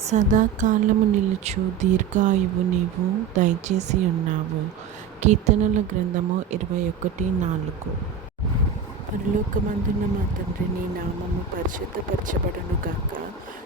సదాకాలము నిలుచు దీర్ఘాయువు నీవు దయచేసి ఉన్నావు. కీర్తనల గ్రంథము ఇరవై ఒకటి నాలుగు. పరలోకమందున్న మా తండ్రి నీ నామము పరిశుద్ధపరచబడును గాక